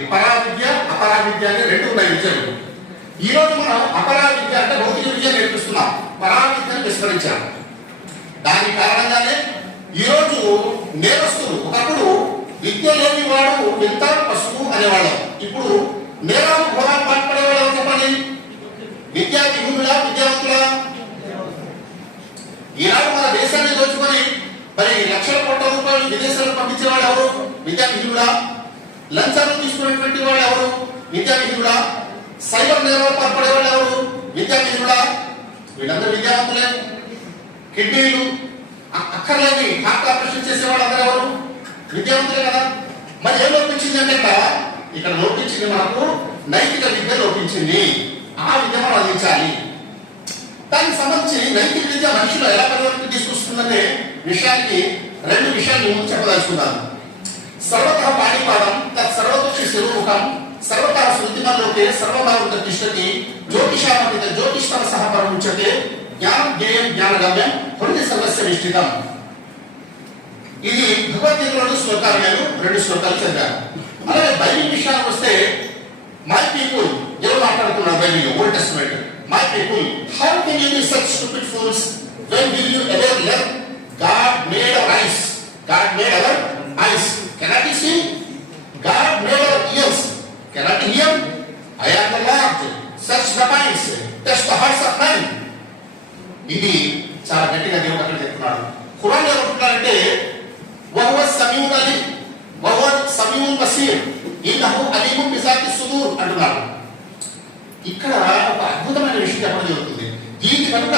పరావిద్య అపరావిద్య అనే రెండు ఉన్నాయి విద్యలు. ఈ రోజు మనం అపరావిద్య అంటే భౌతిక విద్య నేర్పిస్తున్నాం, పరావిద్యను విస్మరించాం. దాని కారణంగానే ఈరోజు నేరస్తులు ఒకప్పుడు విద్య లేని వాడు వింత పశువు అనేవాళ్ళం. ఇప్పుడు నేరాలు ఘోరాలు పాల్పడేవాళ్ళు చెప్పండి, విద్యా విహునులా విద్యావంతులా? ఈనాడు మన దేశాన్ని దోచుకొని మరి లక్షల కోట్ల రూపాయలు విదేశాలకు పంపించే వాళ్ళు ఎవరు? విద్యా విహునులా? లంచాలు తీసుకునేటువంటి వాళ్ళు ఎవరు? విద్యా విహీనుడా? సైబర్ నేరాలు పాల్పడే వాళ్ళు ఎవరు? విద్యా విహీనుడా? వీళ్ళందరూ విద్యావంతులే. కిడ్నీలు అక్కర్లేని హార్ట్ ఆపరేషన్ చేసే వాళ్ళు అందరూ ఎవరు? విద్యావంతులే కదా. మరి ఏం లోపించింది అంటే ఇక్కడ లోపించింది మనకు నైతిక విద్య లోపించింది. ఆ విద్య మనం అందించాలి. దానికి సంబంధించి నైతిక విద్య మనుషులు ఎలా పరివర్తన తీసుకొస్తుందనే విషయానికి రెండు విషయాలు చెప్పదలుచుకున్నాను. సర్వతః పాణిపాదం తత్ సర్వతోషి శిరోముఖం సర్వతః శృతిమల్లోకే సర్వభావత తిష్టతి జ్యోతిషామపిత జ్యోతిష్ఠం సహ పరముచ్యతే జ్ఞానం జ్ఞేయం జ్ఞానగమ్యం హృదయ సర్వస్య నిష్ఠితం. ఇది భగవద్గీతలోని శ్లోకాలు, నేను రెండు శ్లోకాలు చదివాను. అలాగే బైబిల్ విషయానికి వస్తే మై పీపుల్ ఎవరు మాట్లాడుతున్నారు Bible old testament? My people how can you be such stupid fools when will you ever learn God made our eyes, God made our eyes, cannot you see? God made our ears, cannot you hear? I am the Lord, search the minds, test the hearts of men. ఇది చాలా గట్టిగా దేవుడు అక్కడ చెప్తున్నాడు. ఖురాన్ ఏమంటున్నారంటే వహువ సమీఉన్ అలీం వహువ సమీఉన్ బసీర్ ఇన్నహు అలీమున్ బిజాతి సుదూర్ అంటున్నాడు. ఇక్కడ ఒక అద్భుతమైన విషయం చెప్పడం జరుగుతుంది. దీని కనుక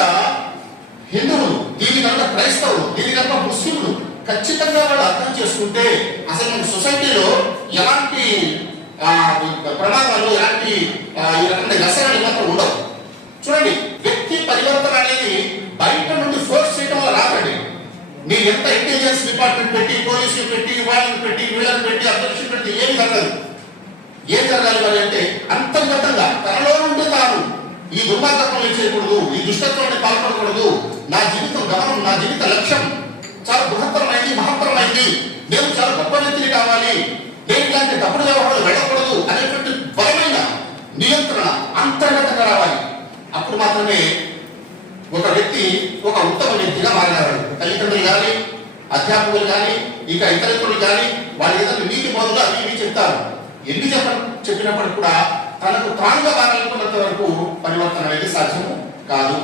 హిందువులు, దీని కనుక క్రైస్తవులు, దీని కనుక ముస్లింలు ఖచ్చితంగా వాళ్ళు అర్థం చేసుకుంటే అసలు మన సొసైటీలో ఎలాంటి ప్రమాదాలు, ఎలాంటి ఈ రకమైన వ్యసనాలు మాత్రం ఉండవు. చూడండి, వ్యక్తి పరివర్తన అనేది బయట నుండి ఫోర్స్ చేయడం వల్ల రాకండి. మీరు ఎంత ఇంటెలిజెన్స్ డిపార్ట్మెంట్ పెట్టి, పోలీసులు పెట్టి, వాళ్ళని పెట్టి, వీళ్ళని పెట్టి, అధ్యక్షులు పెట్టి ఏమి జరగదు. ఏం జరగాలి మరి అంటే అంతర్గతంగా తనలో నుండి తాను ఈ దుర్మార్గత్వం చేయకూడదు, ఈ దుష్టత్వాన్ని పాల్పడకూడదు, నా జీవితం గమనం, నా జీవిత లక్ష్యం చాలా బృహత్తరమైంది, మహత్తరమైంది, నేను చాలా గొప్ప వ్యక్తిని కావాలి, నేను ఇలాంటి తప్పుడు వ్యవహారాలు వెళ్ళకూడదు అనేటువంటి బలమైన నియంత్రణ అంతర్గతంగా రావాలి. అప్పుడు మాత్రమే ఒక వ్యక్తి ఒక ఉత్తమ వ్యక్తిగా మారగలడు. తల్లిదండ్రులు కానీ, అధ్యాపకులు కానీ, ఇంకా ఇతరులు కానీ వాళ్ళ ఏదైనా నీతి బోధలు అవి ఇవి చెప్తారు. ఎన్ని చెప్పినప్పుడు కూడా తనకు తానుగా మారాలనుకున్నంత వరకు పరివర్తన అనేది సాధ్యము కాదు.